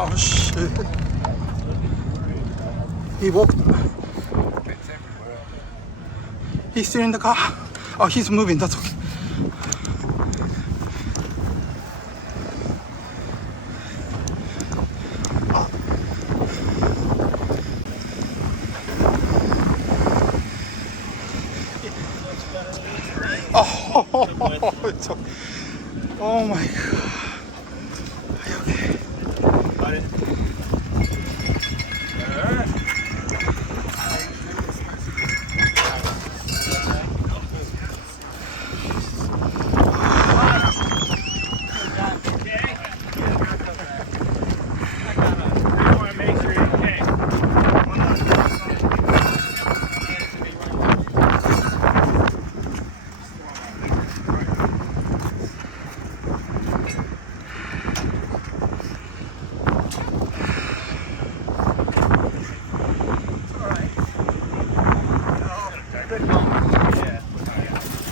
Oh shit. He walked. He's still in the car. Oh, he's moving. That's okay. Oh, it's okay. Oh my god. Are you okay? Got it.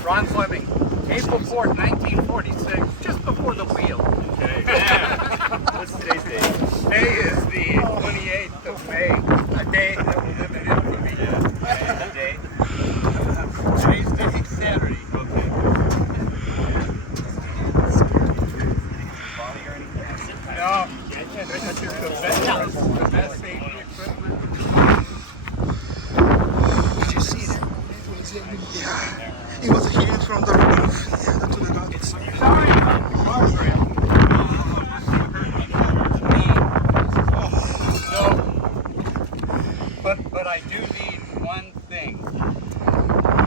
Ron Fleming, April 4th, 1946, just before the wheel. Okay. What's today's date? Today is the 28th of May, a day that will live in infamy. Yeah. Day. Today's day, Saturday. Okay. No, that's just the best safety equipment. Did you see that? Yeah. It was hitting from the roof. Yeah, to the ground. Sorry, guardrail. So, but I do need one thing.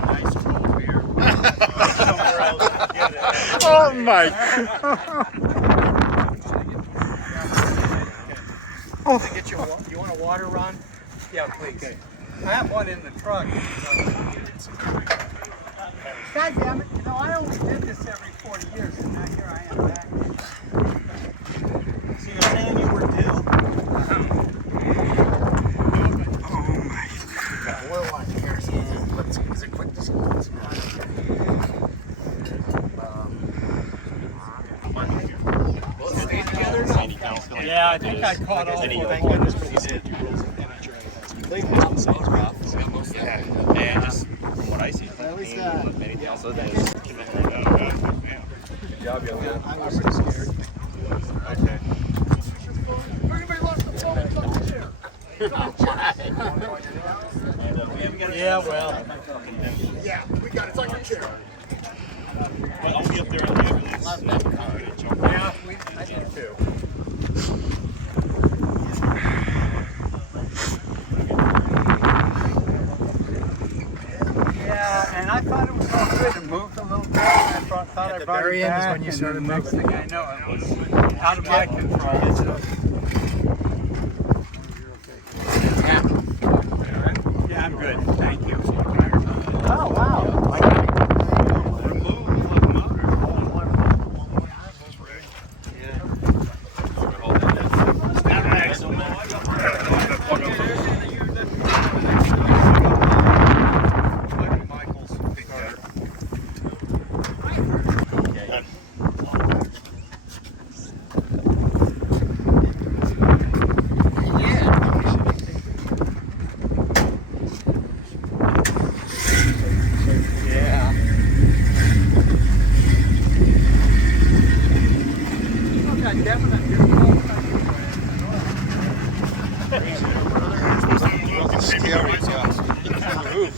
Nice cold beer. Somewhere else to get it. Oh my god. Oh. Get you want a water, Ron? Yeah, please. I have one in the truck. God damn it, you know, I only did this every 40 years, and now here I am back. So you're saying you were due? Oh my god. Oil on here, so is it quick to see? We'll stay together now. Yeah, I think I caught all of them. Thank goodness for these safety rules. Yeah, and just from what I see, anything else other than good job, young man. I was so scared. Okay. Everybody lost the phone on the chair. Yeah, well. Yeah, we got it. It's on your chair. Well, I'll be up there on the ambulance. Yeah, I think too. Yeah, and I thought it was all good. It moved a little bit. I thought I brought it back. Is when you started next thing I know, it was out of my control. Yeah, I'm good. Thank you. Oh, wow. Scary, yeah. On the roof.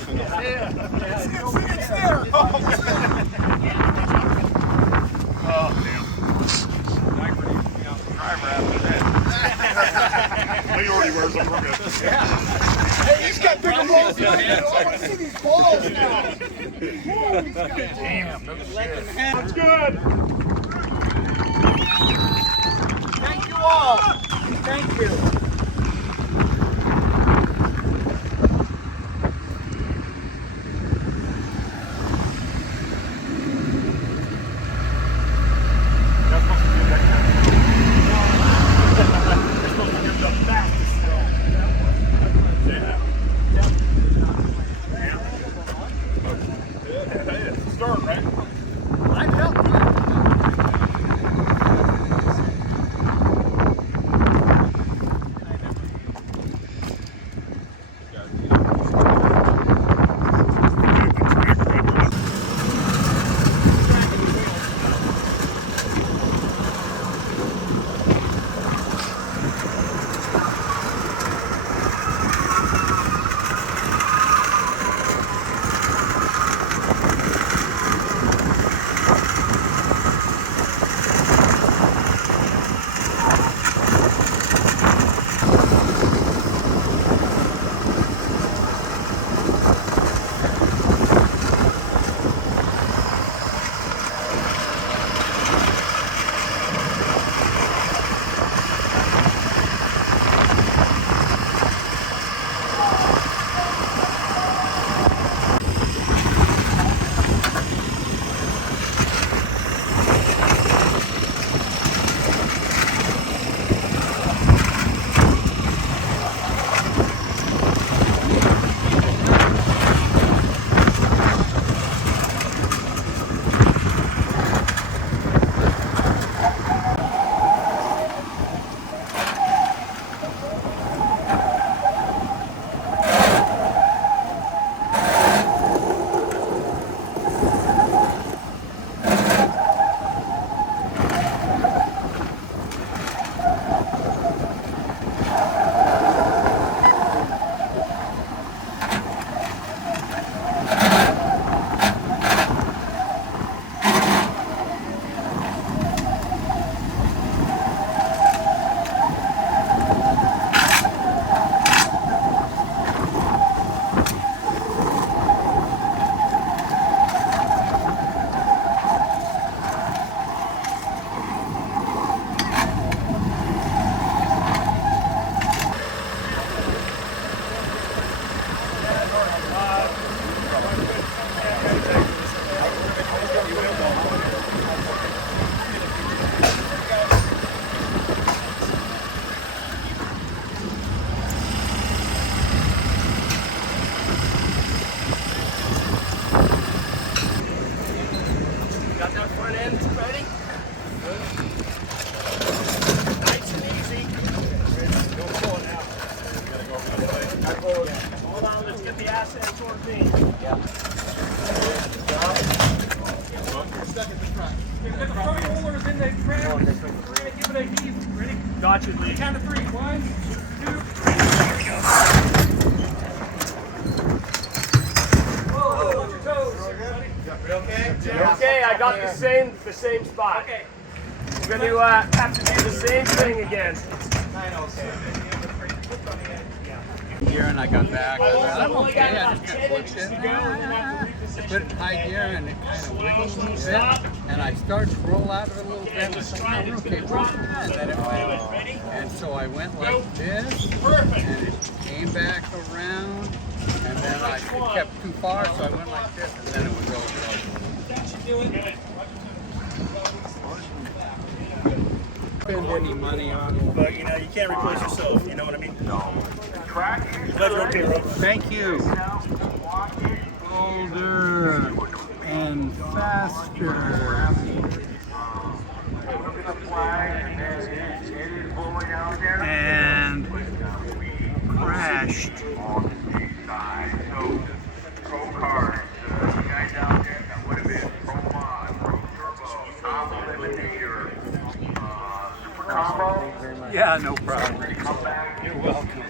He already wears them. We're good. Hey, he's got bigger balls than I do. I want to see these balls now. Whoa, he's got damn. That's good. Thank you all. Thank you. Start, right? I felt good. Ready? Nice and easy. Don't pull it out. Hold on, let's get the asset toward me. Yeah. If the front rollers in the tram, we're going to give it a heave. Ready? Gotcha, Lee. Count to 3. 1, 2, 3. Here we go. Whoa, watch your toes. You okay? Okay, I got the same spot. Okay. We're going to have to do the same thing again. Gear and I got back. I'm okay. I just got flipped in. I put it in high gear and it kind of wiggled a little bit. And I started to roll out of it a little bit. And I said, oh, okay, and then it went. And so I went like this. And it came back around. And then it kept too far, so I went like this. And then it would go. Spend any money on it. But you know, you can't replace yourself, you know what I mean? No. Glad you're okay, Rob. Thank you. Older and faster. And crashed. Yeah, no problem. You're welcome.